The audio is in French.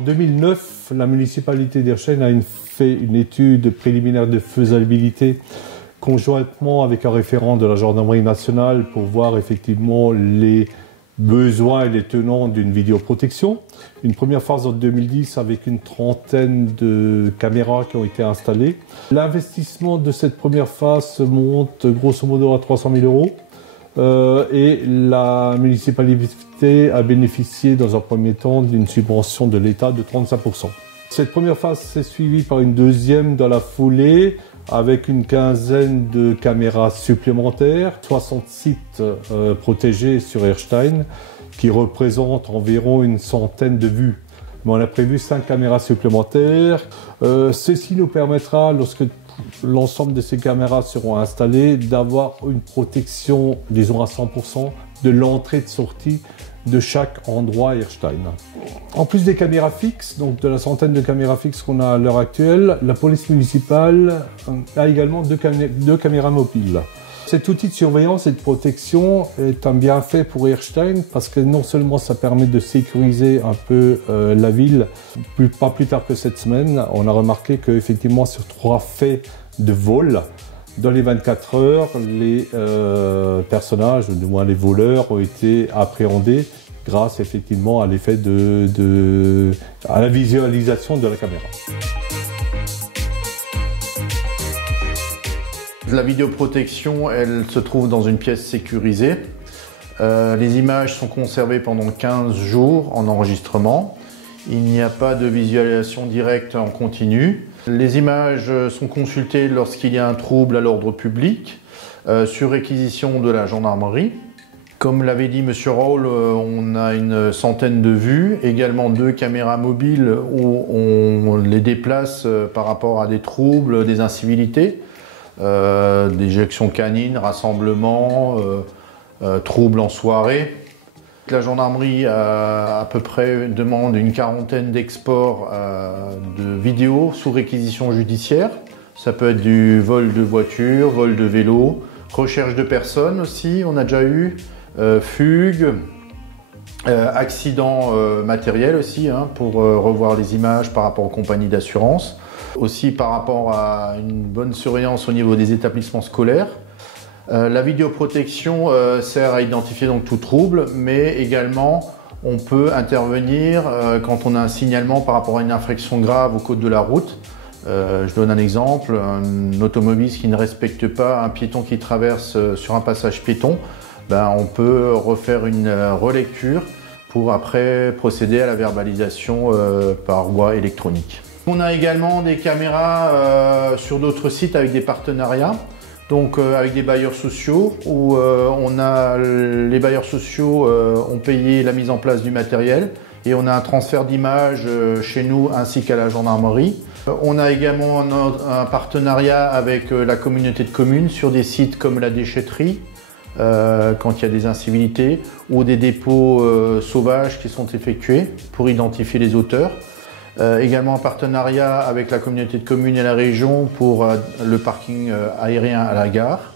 En 2009, la municipalité d'Irsching a fait une étude préliminaire de faisabilité conjointement avec un référent de la gendarmerie nationale pour voir effectivement les besoins et les tenants d'une vidéoprotection. Une première phase en 2010 avec une trentaine de caméras qui ont été installées. L'investissement de cette première phase monte grosso modo à 300 000 euros. Et la municipalité a bénéficié dans un premier temps d'une subvention de l'État de 35%. Cette première phase s'est suivie par une deuxième dans la foulée avec une quinzaine de caméras supplémentaires, 60 sites protégés sur Irsching qui représentent environ une centaine de vues. Mais on a prévu 5 caméras supplémentaires. Ceci nous permettra, lorsque l'ensemble de ces caméras seront installées, d'avoir une protection, disons à 100%, de l'entrée et de sortie de chaque endroit à Irsching. En plus des caméras fixes, donc de la centaine de caméras fixes qu'on a à l'heure actuelle, la police municipale a également deux caméras mobiles. Cet outil de surveillance et de protection est un bienfait pour Irsching parce que non seulement ça permet de sécuriser un peu la ville, pas plus tard que cette semaine, on a remarqué qu'effectivement sur 3 faits de vol, dans les 24 heures, les personnages, ou du moins les voleurs, ont été appréhendés grâce effectivement à l'effet à la visualisation de la caméra. La vidéoprotection, elle se trouve dans une pièce sécurisée. Les images sont conservées pendant 15 jours en enregistrement. Il n'y a pas de visualisation directe en continu. Les images sont consultées lorsqu'il y a un trouble à l'ordre public, sur réquisition de la gendarmerie. Comme l'avait dit M. Raoul, on a une centaine de vues, également 2 caméras mobiles où on les déplace par rapport à des troubles, des incivilités, déjections canines, rassemblements, troubles en soirée. La gendarmerie à peu près demande une quarantaine d'exports de vidéos sous réquisition judiciaire. Ça peut être du vol de voiture, vol de vélo, recherche de personnes aussi, on a déjà eu, fugue, accident matériel aussi, pour revoir les images par rapport aux compagnies d'assurance. Aussi par rapport à une bonne surveillance au niveau des établissements scolaires. La vidéoprotection sert à identifier donc tout trouble, mais également on peut intervenir quand on a un signalement par rapport à une infraction grave au code de la route. Je donne un exemple, un automobiliste qui ne respecte pas un piéton qui traverse sur un passage piéton, on peut refaire une relecture pour après procéder à la verbalisation par voie électronique. On a également des caméras sur d'autres sites avec des partenariats. Donc avec des bailleurs sociaux où les bailleurs sociaux ont payé la mise en place du matériel et on a un transfert d'images chez nous ainsi qu'à la gendarmerie. On a également un partenariat avec la communauté de communes sur des sites comme la déchetterie quand il y a des incivilités ou des dépôts sauvages qui sont effectués pour identifier les auteurs. Également un partenariat avec la communauté de communes et la région pour le parking aérien à la gare.